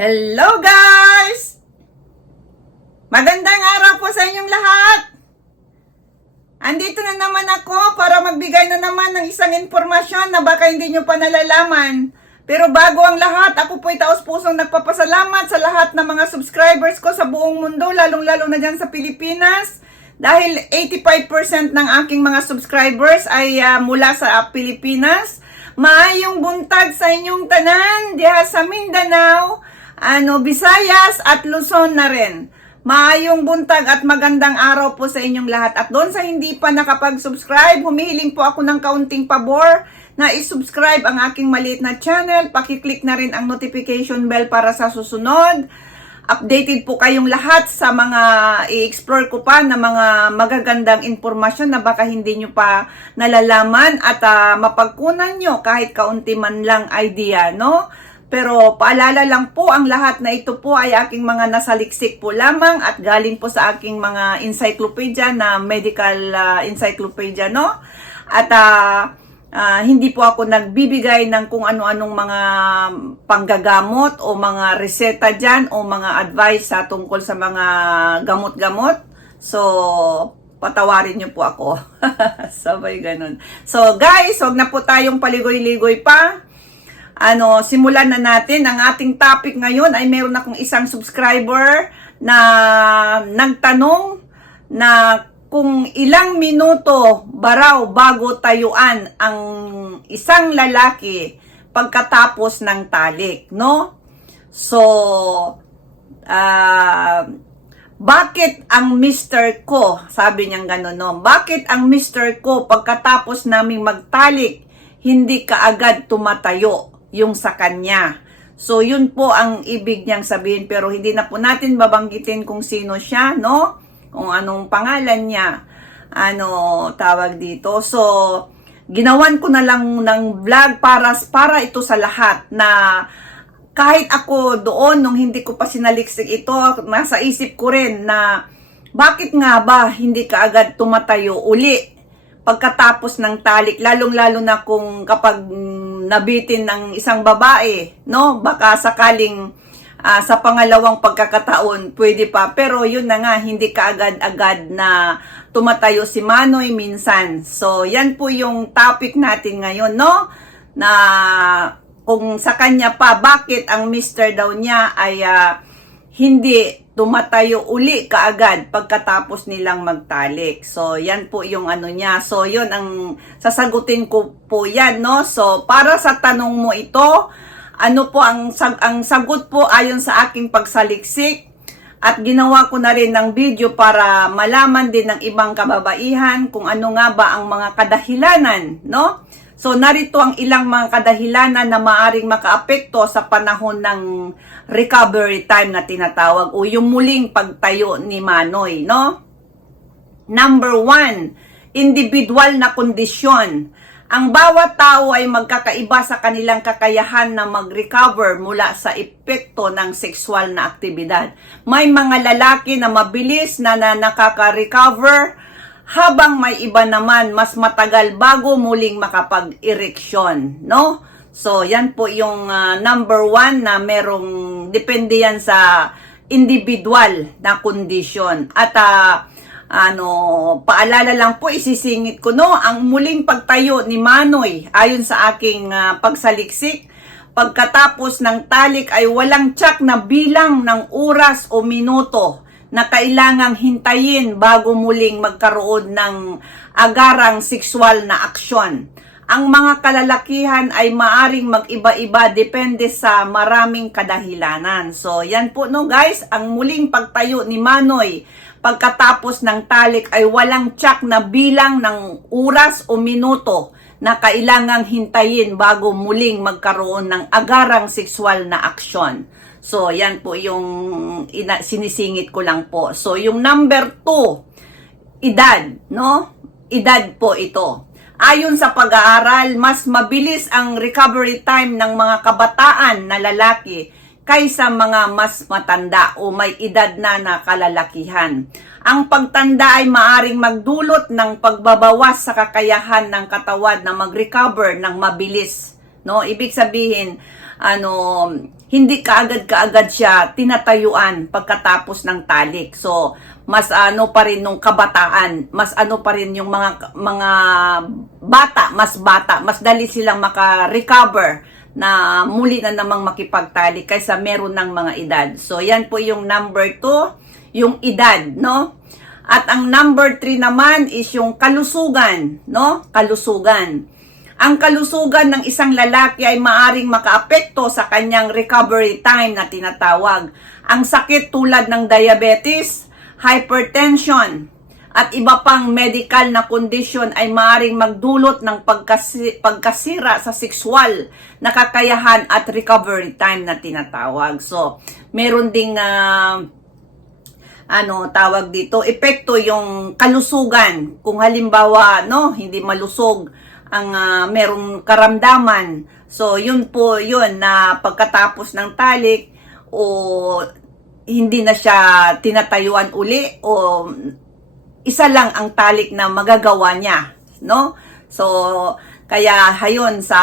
Hello guys! Magandang araw po sa inyong lahat! Andito na naman ako para magbigay na naman ng isang informasyon na baka hindi nyo pa nalalaman. Pero bago ang lahat, ako po'y taos pusong nagpapasalamat sa lahat ng mga subscribers ko sa buong mundo, lalong-lalo na dyan sa Pilipinas. Dahil 85% ng aking mga subscribers ay ah, mula sa Pilipinas. Maayong buntag sa inyong tanan, diha sa Mindanao, ano, Visayas at Luzon na rin. Maayong buntag at magandang araw po sa inyong lahat. At doon sa hindi pa nakapag-subscribe, humihiling po ako ng kaunting pabor na isubscribe ang aking maliit na channel. Pakiclick na rin ang notification bell para sa susunod. Updated po kayong lahat sa mga i-explore ko pa na mga magagandang impormasyon na baka hindi nyo pa nalalaman at ah, mapagkunan nyo kahit kaunti man lang idea, no? Pero paalala lang po, ang lahat na ito po ay aking mga nasaliksik po lamang at galing po sa aking mga encyclopedia na medical ah, encyclopedia, no? At ah, ah, hindi po ako nagbibigay ng kung ano-anong mga panggagamot o mga reseta dyan o mga advice sa tungkol sa mga gamot-gamot. So, patawarin niyo po ako. Sabay ganun. So, guys, wag na po tayong paligoy-ligoy pa ano, simulan na natin. Ang ating topic ngayon ay meron akong isang subscriber na nagtanong na kung ilang minuto baraw bago tayuan ang isang lalaki pagkatapos ng talik, no? So, ah, bakit ang mister ko, sabi niyang gano'n, no? Bakit ang mister ko pagkatapos naming magtalik, hindi kaagad tumatayo yung sa kanya? So, yun po ang ibig niyang sabihin. Pero hindi na po natin babanggitin kung sino siya, no? Kung anong pangalan niya. Ano, tawag dito. So, ginawan ko na lang ng vlog para, para ito sa lahat na kahit ako doon nung hindi ko pa sinaliksik ito, nasa isip ko rin na bakit nga ba hindi ka agad tumatayo uli pagkatapos ng talik, lalong-lalo na kung kapag mm, nabitin ng isang babae, no? Baka sakaling ah, sa pangalawang pagkakataon, pwede pa. Pero yun na nga, hindi ka agad-agad na tumatayo si Manoy minsan. So, yan po yung topic natin ngayon, no? Na kung sa kanya pa, bakit ang mister daw niya ay ah, hindi tumatayo uli kaagad pagkatapos nilang magtalik. So, yan po yung ano niya. So, yun ang sasagutin ko po yan, no? So, para sa tanong mo ito, ano po ang, sag- ang sagot po ayon sa aking pagsaliksik at ginawa ko na rin ng video para malaman din ng ibang kababaihan kung ano nga ba ang mga kadahilanan, no? So, narito ang ilang mga kadahilanan na maaring makaapekto sa panahon ng recovery time na tinatawag o yung muling pagtayo ni Manoy, no? Number one, individual na kondisyon. Ang bawat tao ay magkakaiba sa kanilang kakayahan na mag-recover mula sa epekto ng sexual na aktibidad. May mga lalaki na mabilis na, na nakaka-recover habang may iba naman mas matagal bago muling makapag-ereksyon, no? So, yan po yung ah, number one na merong depende yan sa individual na kondisyon. At ah, ano, paalala lang po, isisingit ko, no? Ang muling pagtayo ni Manoy, ayon sa aking ah, pagsaliksik, pagkatapos ng talik ay walang tsak na bilang ng oras o minuto na kailangang hintayin bago muling magkaroon ng agarang sexual na aksyon. Ang mga kalalakihan ay maaring mag-iba-iba depende sa maraming kadahilanan. So, yan po no guys, ang muling pagtayo ni Manoy pagkatapos ng talik ay walang tsak na bilang ng oras o minuto na kailangang hintayin bago muling magkaroon ng agarang sexual na aksyon. So, yan po yung ina- sinisingit ko lang po. So, yung number two, edad, no? Edad po ito. Ayon sa pag-aaral, mas mabilis ang recovery time ng mga kabataan na lalaki kaysa mga mas matanda o may edad na na kalalakihan. Ang pagtanda ay maaring magdulot ng pagbabawas sa kakayahan ng katawan na mag-recover ng mabilis. No, ibig sabihin, ano, hindi kaagad-kaagad siya tinatayuan pagkatapos ng talik. So, mas ano pa rin nung kabataan, mas ano pa rin yung mga mga bata, mas bata, mas dali silang maka-recover na muli na namang makipagtalik kaysa meron ng mga edad. So, yan po yung number 2, yung edad, no? At ang number 3 naman is yung kalusugan, no? Kalusugan. Ang kalusugan ng isang lalaki ay maaring makaapekto sa kanyang recovery time na tinatawag. Ang sakit tulad ng diabetes, hypertension, at iba pang medical na kondisyon ay maaring magdulot ng pagkasi- pagkasira sa sexual na kakayahan at recovery time na tinatawag. So, meron ding ah, ano tawag dito, epekto yung kalusugan. Kung halimbawa, no, hindi malusog ang ah, merong karamdaman. So, yun po yun na pagkatapos ng talik o hindi na siya tinatayuan uli o isa lang ang talik na magagawa niya, no? So, kaya hayon sa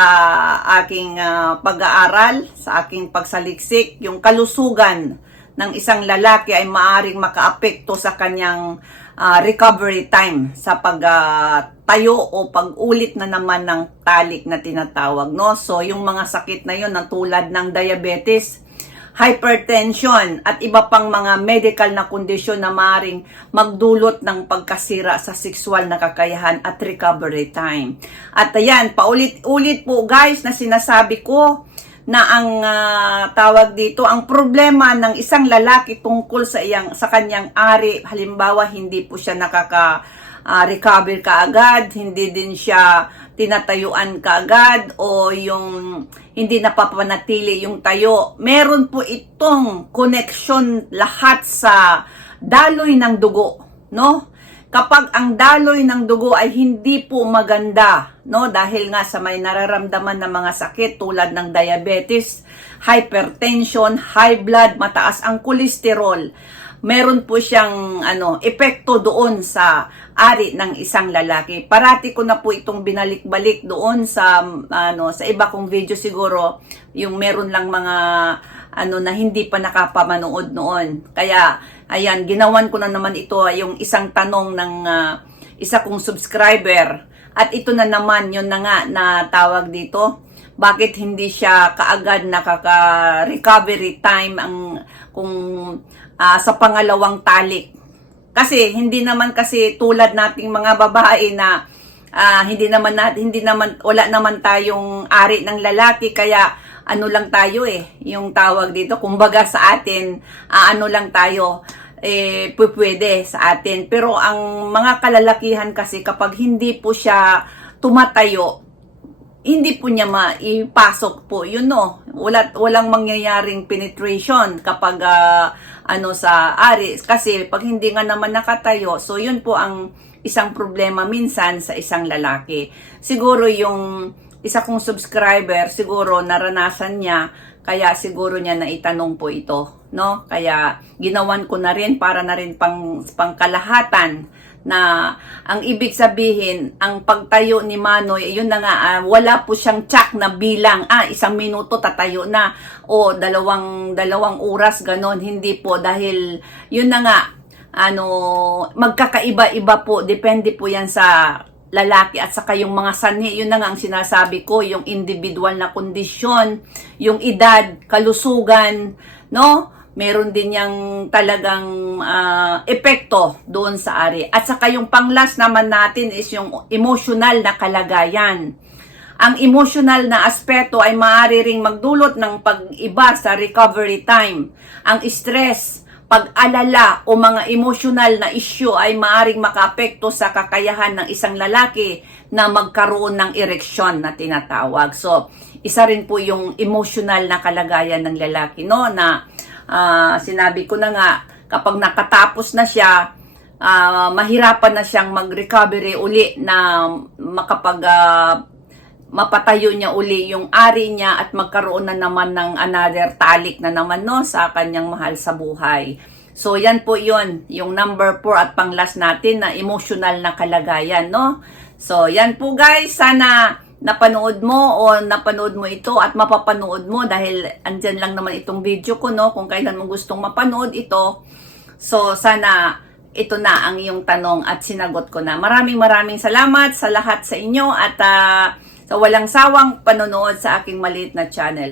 aking ah, pag-aaral, sa aking pagsaliksik, yung kalusugan ng isang lalaki ay maaring makaapekto sa kanyang ah, recovery time sa pagtayo o pag-ulit na naman ng talik na tinatawag, no? So, yung mga sakit na yun, na tulad ng diabetes, hypertension at iba pang mga medical na kondisyon na maring magdulot ng pagkasira sa sexual na kakayahan at recovery time. At ayan, paulit-ulit po guys na sinasabi ko na ang ah, tawag dito, ang problema ng isang lalaki tungkol sa iyang sa kanyang ari, halimbawa hindi po siya nakaka ah, recover kaagad, hindi din siya tinatayuan kaagad o yung hindi napapanatili yung tayo. Meron po itong connection lahat sa daloy ng dugo, no? Kapag ang daloy ng dugo ay hindi po maganda, no? Dahil nga sa may nararamdaman na mga sakit tulad ng diabetes, hypertension, high blood, mataas ang kolesterol, meron po siyang ano epekto doon sa ari ng isang lalaki. Parati ko na po itong binalik-balik doon sa ano sa iba kong video siguro yung meron lang mga ano na hindi pa nakapamanood noon. Kaya ayan, ginawan ko na naman ito yung isang tanong ng ah, isa kong subscriber. At ito na naman yun na nga na tawag dito bakit hindi siya kaagad nakaka-recovery time ang kung ah, sa pangalawang talik. Kasi hindi naman kasi tulad nating mga babae na ah, hindi naman hindi naman wala naman tayong ari ng lalaki kaya ano lang tayo eh, yung tawag dito, kumbaga sa atin, ah, ano lang tayo, eh, pwede sa atin. Pero ang mga kalalakihan kasi kapag hindi po siya tumatayo, hindi po niya maipasok po. Yun no? Wala walang mangyayaring penetration kapag ah, ano sa ari. Kasi pag hindi nga naman nakatayo so yun po ang isang problema minsan sa isang lalaki. Siguro yung isa kong subscriber siguro naranasan niya kaya siguro niya naitanong po ito no? Kaya ginawan ko na rin para na rin pang pangkalahatan na ang ibig sabihin, ang pagtayo ni Manoy, yun na nga, ah, wala po siyang tsak na bilang, ah, isang minuto tatayo na, o dalawang, dalawang oras, ganon, hindi po, dahil yun na nga, ano, magkakaiba-iba po, depende po yan sa lalaki at saka yung mga sanhi, yun na nga ang sinasabi ko, yung individual na kondisyon, yung edad, kalusugan, no? meron din yang talagang ah, epekto doon sa ari. At saka yung panglas naman natin is yung emotional na kalagayan. Ang emotional na aspeto ay maaari ring magdulot ng pag-iba sa recovery time. Ang stress, pag-alala o mga emotional na issue ay maaring makaapekto sa kakayahan ng isang lalaki na magkaroon ng ereksyon na tinatawag. So, isa rin po yung emotional na kalagayan ng lalaki, no, na ah, sinabi ko na nga, kapag nakatapos na siya, ah, mahirapan na siyang mag-recovery uli na makapag ah, mapatayo niya uli yung ari niya at magkaroon na naman ng another talik na naman no sa kanyang mahal sa buhay. So yan po yon yung number 4 at pang last natin na emotional na kalagayan no. So yan po guys, sana napanood mo o napanood mo ito at mapapanood mo dahil andyan lang naman itong video ko, no? Kung kailan mo gustong mapanood ito. So, sana ito na ang iyong tanong at sinagot ko na. Maraming maraming salamat sa lahat sa inyo at ah, sa walang sawang panonood sa aking maliit na channel.